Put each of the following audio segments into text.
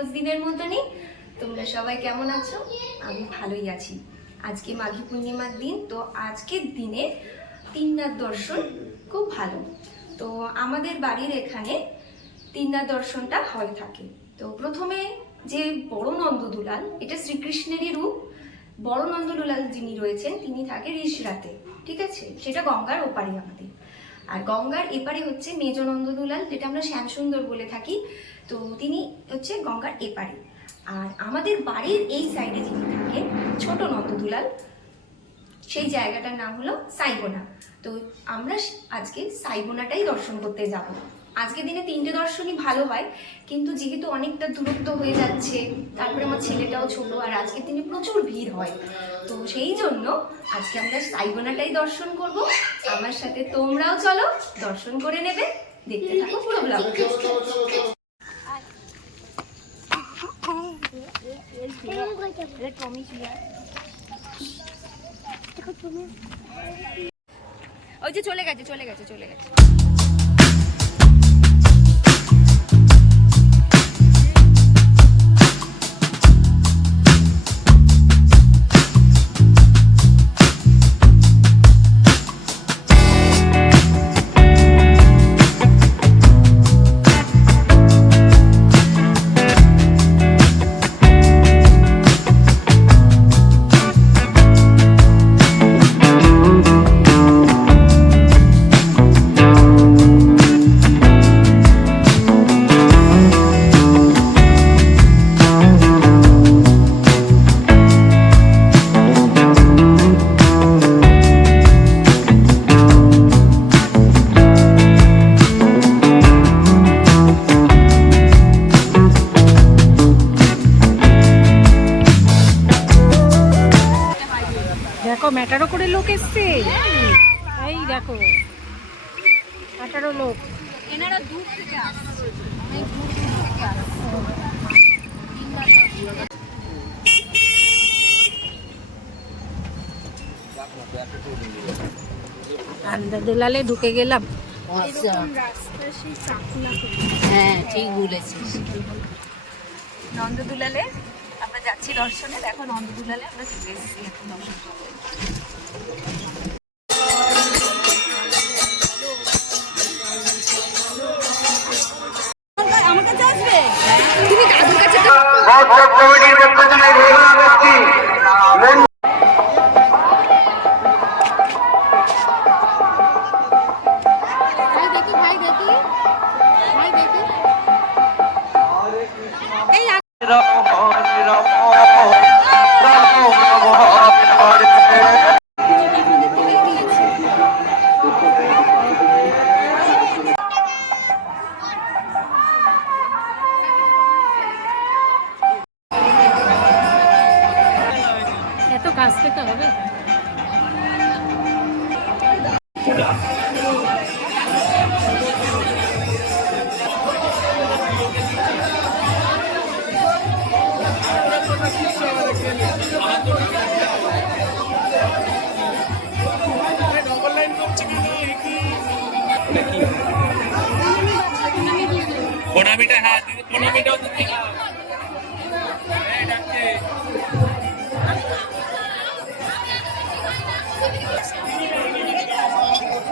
রোজ দিনের মতনই। তোমরা সবাই কেমন আছো? আমি ভালোই আছি। আজকে মাঘী পূর্ণিমার দিন, তো আজকের দিনে তিননাথ দর্শন খুব ভালো। তো আমাদের বাড়ির এখানে তিননাথ দর্শনটা হয়ে থাকে। তো প্রথমে যে বড় নন্দদুলাল এটা শ্রীকৃষ্ণেরই রূপ। বড় নন্দদুলাল যিনি রয়েছেন, তিনি থাকে ঋষরাতে, ঠিক আছে? সেটা গঙ্গার ওপারে আমাদের। আর গঙ্গার এপারে হচ্ছে মেজ নন্দদুলাল যেটা আমরা শ্যামসুন্দর বলে থাকি। তো তিনি হচ্ছে গঙ্গার এপারে। আর আমাদের বাড়ির এই সাইডে যিনি থাকেন, ছোট নন্দদুলাল, সেই জায়গাটার নাম হলো সাইবোনা তো আমরা আজকে সাইবোনাটাই দর্শন করতে যাব। আজকের দিনে তিনটে দর্শনই ভালো হয়, কিন্তু যেহেতু অনেকটা দূরত্ব হয়ে যাচ্ছে, তারপরে আমার ছেলেটাও ছোট আর আজকের দিনে প্রচুর ভিড় হয়। তো সেই জন্য আজকে আমরা সাইবোনাটাই দর্শন করব। আমার সাথে তোমরাও চলো, দর্শন করে নেবে। দেখতে থাকো পুরো ব্লগ ওই যে চলে গেছে চলে গেছে চলে গেছে। ম্যাটারও করে লোক এসছে। এই দেখো ম্যাটারও লোক। এনারা দূর থেকে আন্দা দুলালে ঢুকে গেলাম। আচ্ছা। হ্যাঁ ঠিক বলেছিস। নন্দদুলালে আমরা যাচ্ছি দর্শনে এখন নন্দদুলালে আমরা চলে এসেছি এখন দর্শন করতে তুমি দাদুর কাছে কাজ থেকে হবে? প্রণামীটা হ্যাঁ প্রণামীটাও তো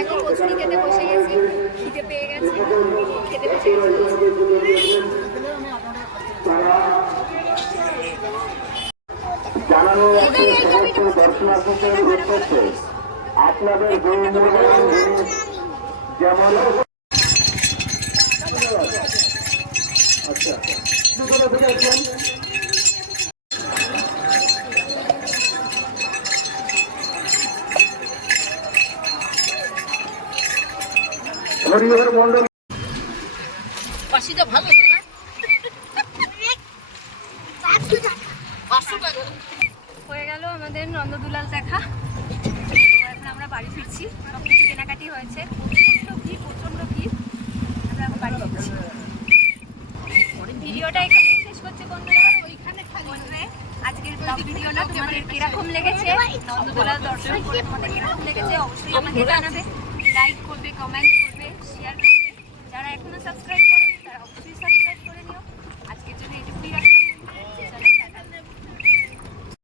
দেখো, কচুরি খেতে বসে গেছি, খিদে পেয়ে গেছে, খেতে বসে গেছি। জানানো দর্শনার্থীদের আপনাদের বহুমূল্যবান জিনিস যেমন হরিহর মন্ডল ভালো হয়ে গেল আমাদের নন্দদুলাল দেখা। তো এখন আমরা বাড়ি ফিরছি। সব কিছু কেনাকাটি হয়েছে। প্রচণ্ড ভিড় প্রচণ্ড ভিড়। আমরা এখন বাড়ি ফিরছি। ভিডিওটা এখানেই শেষ করছি বন্ধুরা। ওইখানে বলবে আজকের ভিডিওটা তোমাদের কীরকম লেগেছে? নন্দদুলাল দর্শন করে তোমাদের কীরকম লেগেছে? অবশ্যই আমাকে জানাবে। লাইক করবে কমেন্ট করবে। শেয়ার করবে। যারা এখনও সাবস্ক্রাইব